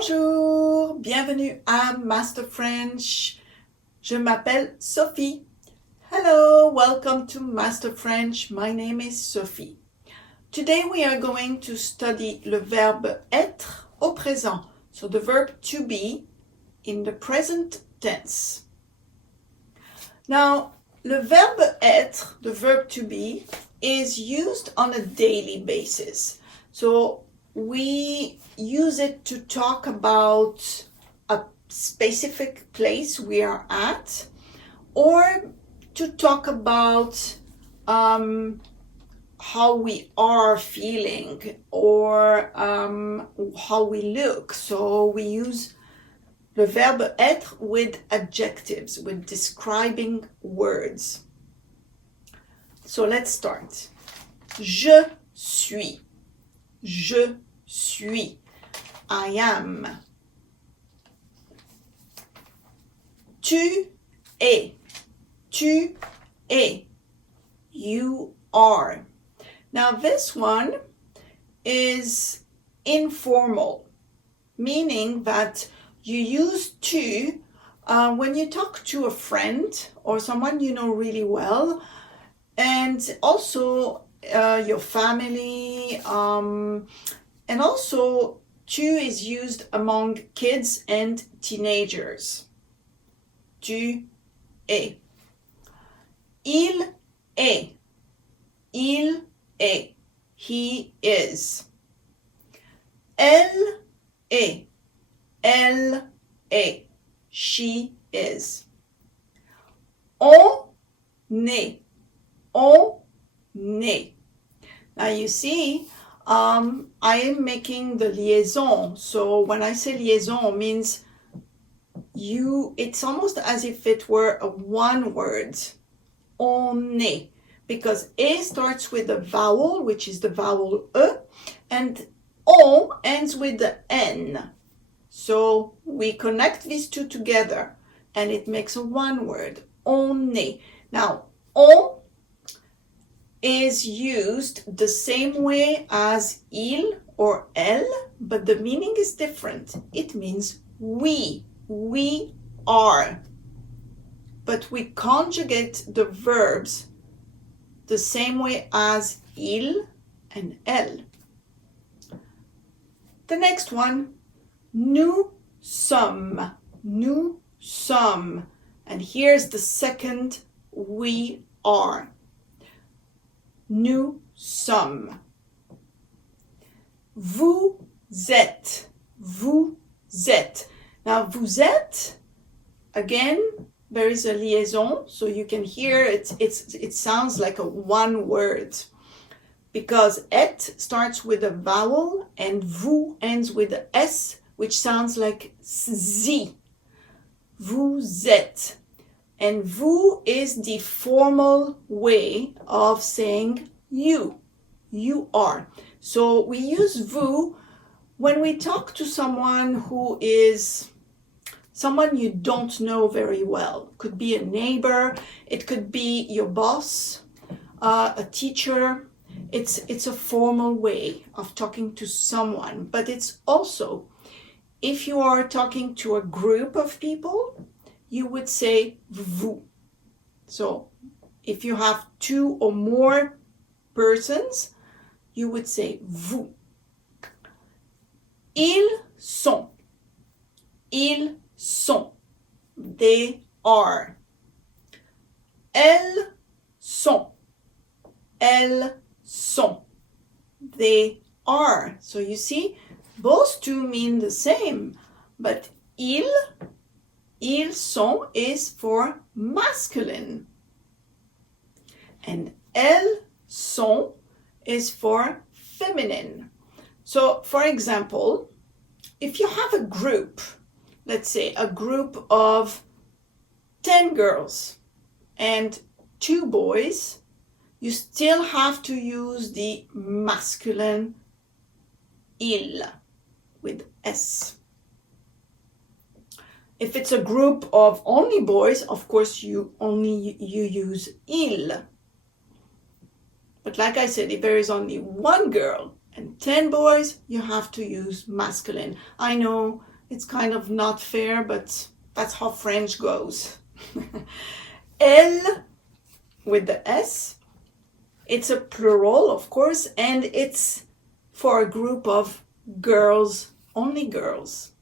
Bonjour, bienvenue à Master French. Je m'appelle Sophie. Hello, welcome to Master French. My name is Sophie. Today we are going to study le verbe être au présent. So the verb to be in the present tense. Now, le verbe être, the verb to be, is used on a daily basis. So we use it to talk about a specific place we are at, or to talk about how we are feeling, or how we look. So we use le verbe être with adjectives, with describing words. So let's start. Je suis. Je suis. I am. Tu es. Tu es. You are. Now this one is informal, meaning that you use tu when you talk to a friend or someone you know really well, and also your family, and also tu is used among kids and teenagers. Tu es. Il est. Il est. He is. Elle est. Elle est. She is. On est. On est. Now you see, I am making the liaison. So when I say liaison, it means it's almost as if it were a one word. On est. Because A starts with a vowel, which is the vowel E, and on ends with the N. So we connect these two together and it makes a one word. On est. Now, on is used the same way as il or elle, but the meaning is different. It means we are. But we conjugate the verbs the same way as il and elle. The next one, nous sommes. Nous sommes. And here's the second we are. Nous sommes. Vous êtes. Vous êtes. Now, vous êtes, again, there is a liaison, so you can hear it sounds like a one word, because et starts with a vowel and vous ends with a s, which sounds like z. Vous êtes. And vous is the formal way of saying you. You are. So we use vous when we talk to someone who is someone you don't know very well. Could be a neighbor, it could be your boss, a teacher. It's a formal way of talking to someone, but it's also, if you are talking to a group of people, you would say vous. So if you have two or more persons, you would say vous. Ils sont. Ils sont. They are. Elles sont. Elles sont. They are. So you see, those two mean the same, but ils sont is for masculine, and elles sont is for feminine. So, for example, if you have a group, let's say a group of 10 girls and 2 boys, you still have to use the masculine il with S. If it's a group of only boys, of course you use il. But like I said, if there is only one girl and 10 boys, you have to use masculine. I know It's kind of not fair, but that's how French goes. Elle with the S. It's a plural, of course, and it's for a group of girls, only girls.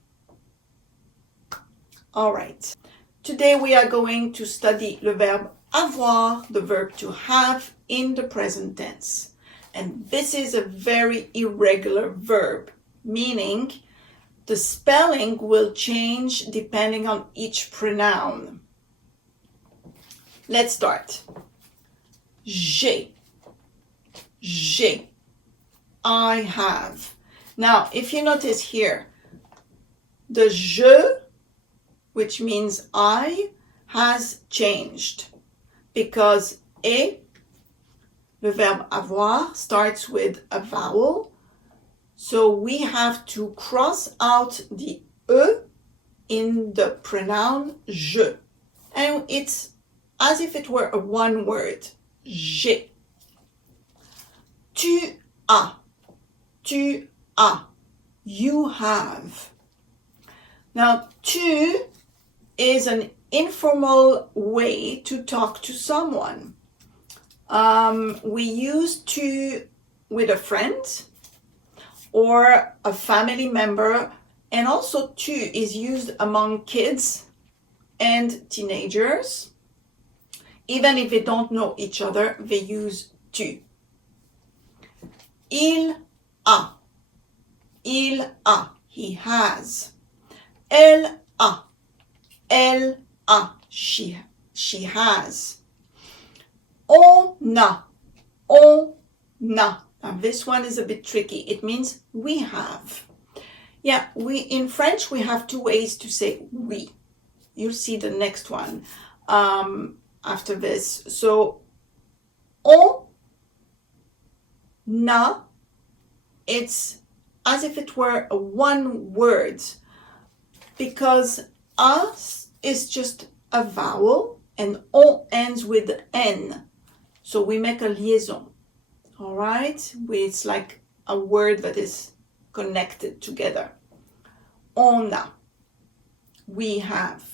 All right. Today we are going to study le verbe avoir, the verb to have in the present tense. And this is a very irregular verb, meaning the spelling will change depending on each pronoun. Let's start. J'ai. J'ai. I have. Now, if you notice here, the je, which means I, has changed because et, the verb avoir, starts with a vowel. So we have to cross out the e in the pronoun je. And it's as if it were a one word. J'ai. Tu as. Tu as. You have. Now, tu is an informal way to talk to someone. We use tu with a friend or a family member, and also tu is used among kids and teenagers. Even if they don't know each other, they use tu. Il a. Il a. He has. Elle a. Elle a. She has. On a. On a. Now this one is a bit tricky. It means we have. Yeah, in French we have two ways to say oui. You'll see the next one after this. So on a, it's as if it were a one word, because a is just a vowel and on ends with n. So we make a liaison. All right? It's like a word that is connected together. On a. We have.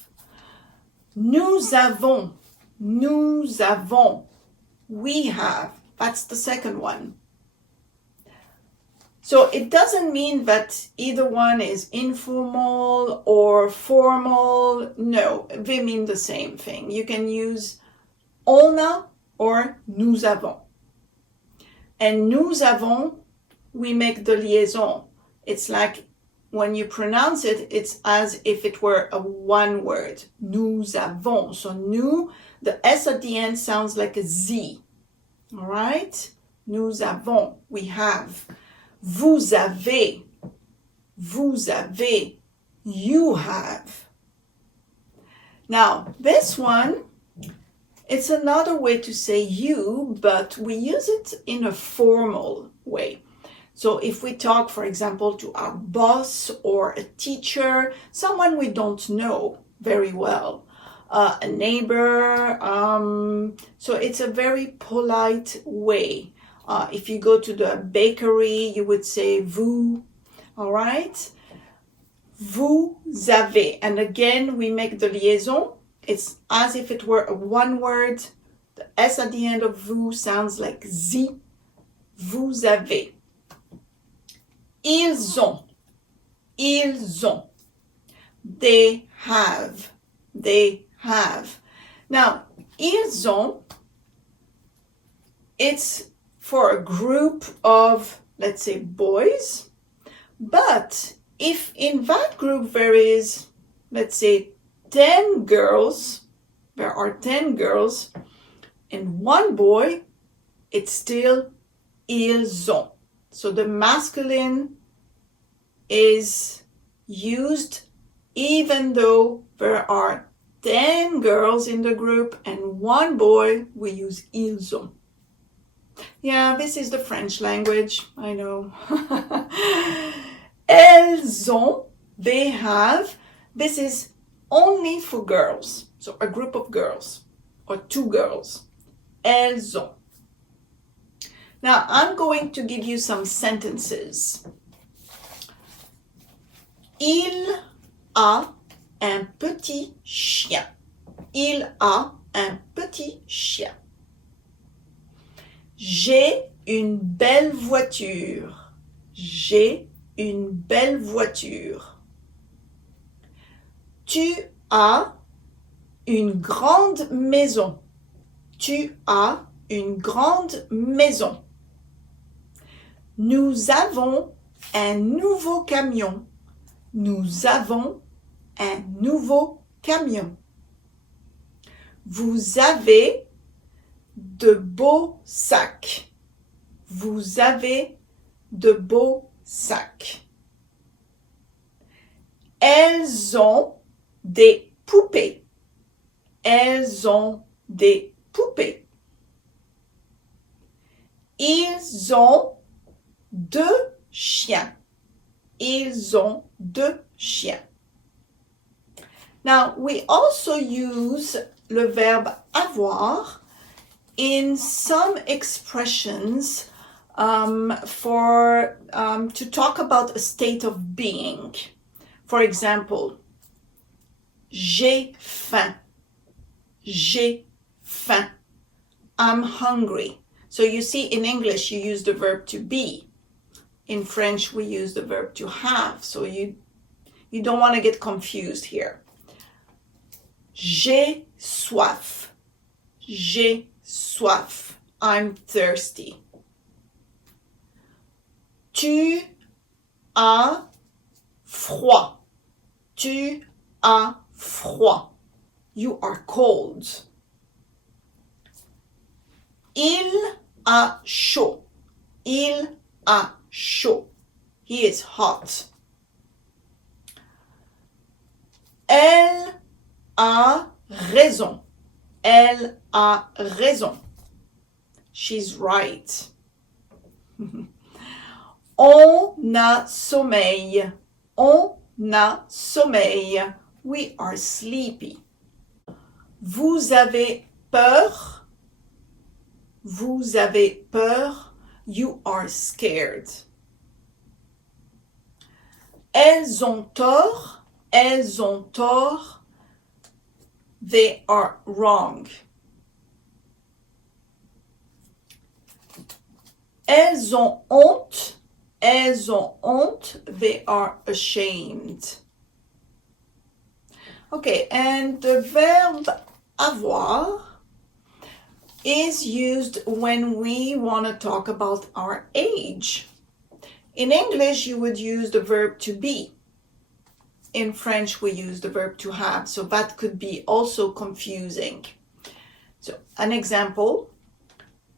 Nous avons. Nous avons. We have. That's the second one. So it doesn't mean that either one is informal or formal. No, they mean the same thing. You can use on a or nous avons. And nous avons, we make the liaison. It's like when you pronounce it, it's as if it were a one word. Nous avons. So nous, the S at the end sounds like a Z. All right? Nous avons, we have. Vous avez. Vous avez. You have. Now, this one, it's another way to say you, but we use it in a formal way. So if we talk, for example, to our boss or a teacher, someone we don't know very well, a neighbor, so it's a very polite way. If you go to the bakery, you would say vous, all right? Vous avez. And again, we make the liaison. It's as if it were a one word. The S at the end of vous sounds like Z. Vous avez. Ils ont. Ils ont. They have. They have. Now, ils ont, it's for a group of, let's say, boys. But if in that group there is, let's say, 10 girls, there are 10 girls, and one boy, it's still ils ont. So the masculine is used even though there are 10 girls in the group and one boy, we use ils ont. Yeah, this is the French language, I know. Elles ont, they have, this is only for girls. So a group of girls or two girls. Elles ont. Now I'm going to give you some sentences. Il a un petit chien. Il a un petit chien. J'ai une belle voiture. J'ai une belle voiture. Tu as une grande maison. Tu as une grande maison. Nous avons un nouveau camion. Nous avons un nouveau camion. Vous avez de beaux sacs. Vous avez de beaux sacs. Elles ont des poupées. Elles ont des poupées. Ils ont 2 chiens. Ils ont 2 chiens. Now, we also use le verbe avoir in some expressions to talk about a state of being. For example, j'ai faim. J'ai faim. I'm hungry. So you see, in English, you use the verb to be. In French, we use the verb to have. So you don't want to get confused here. J'ai soif. J'ai soif. I'm thirsty. Tu as froid. Tu as froid. You are cold. Il a chaud. Il a chaud. He is hot. Elle a raison. Elle a raison. She's right. On a sommeil. On a sommeil. We are sleepy. Vous avez peur. Vous avez peur. You are scared. Elles ont tort. Elles ont tort. They are wrong. Elles ont honte. Elles ont honte. They are ashamed. Okay, and the verb avoir is used when we want to talk about our age. In English, you would use the verb to be. In French, we use the verb to have, so that could be also confusing. So, an example,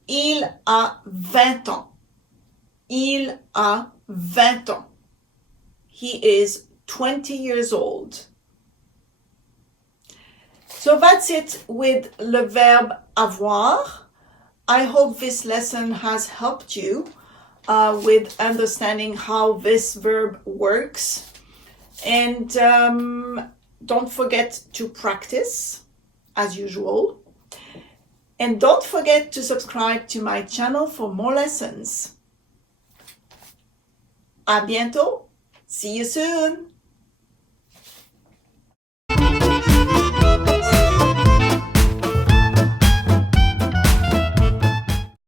il a 20 ans. Il a 20 ans. He is 20 years old. So that's it with le verbe avoir. I hope this lesson has helped you with understanding how this verb works. And don't forget to practice as usual. And don't forget to subscribe to my channel for more lessons. À bientôt. See you soon.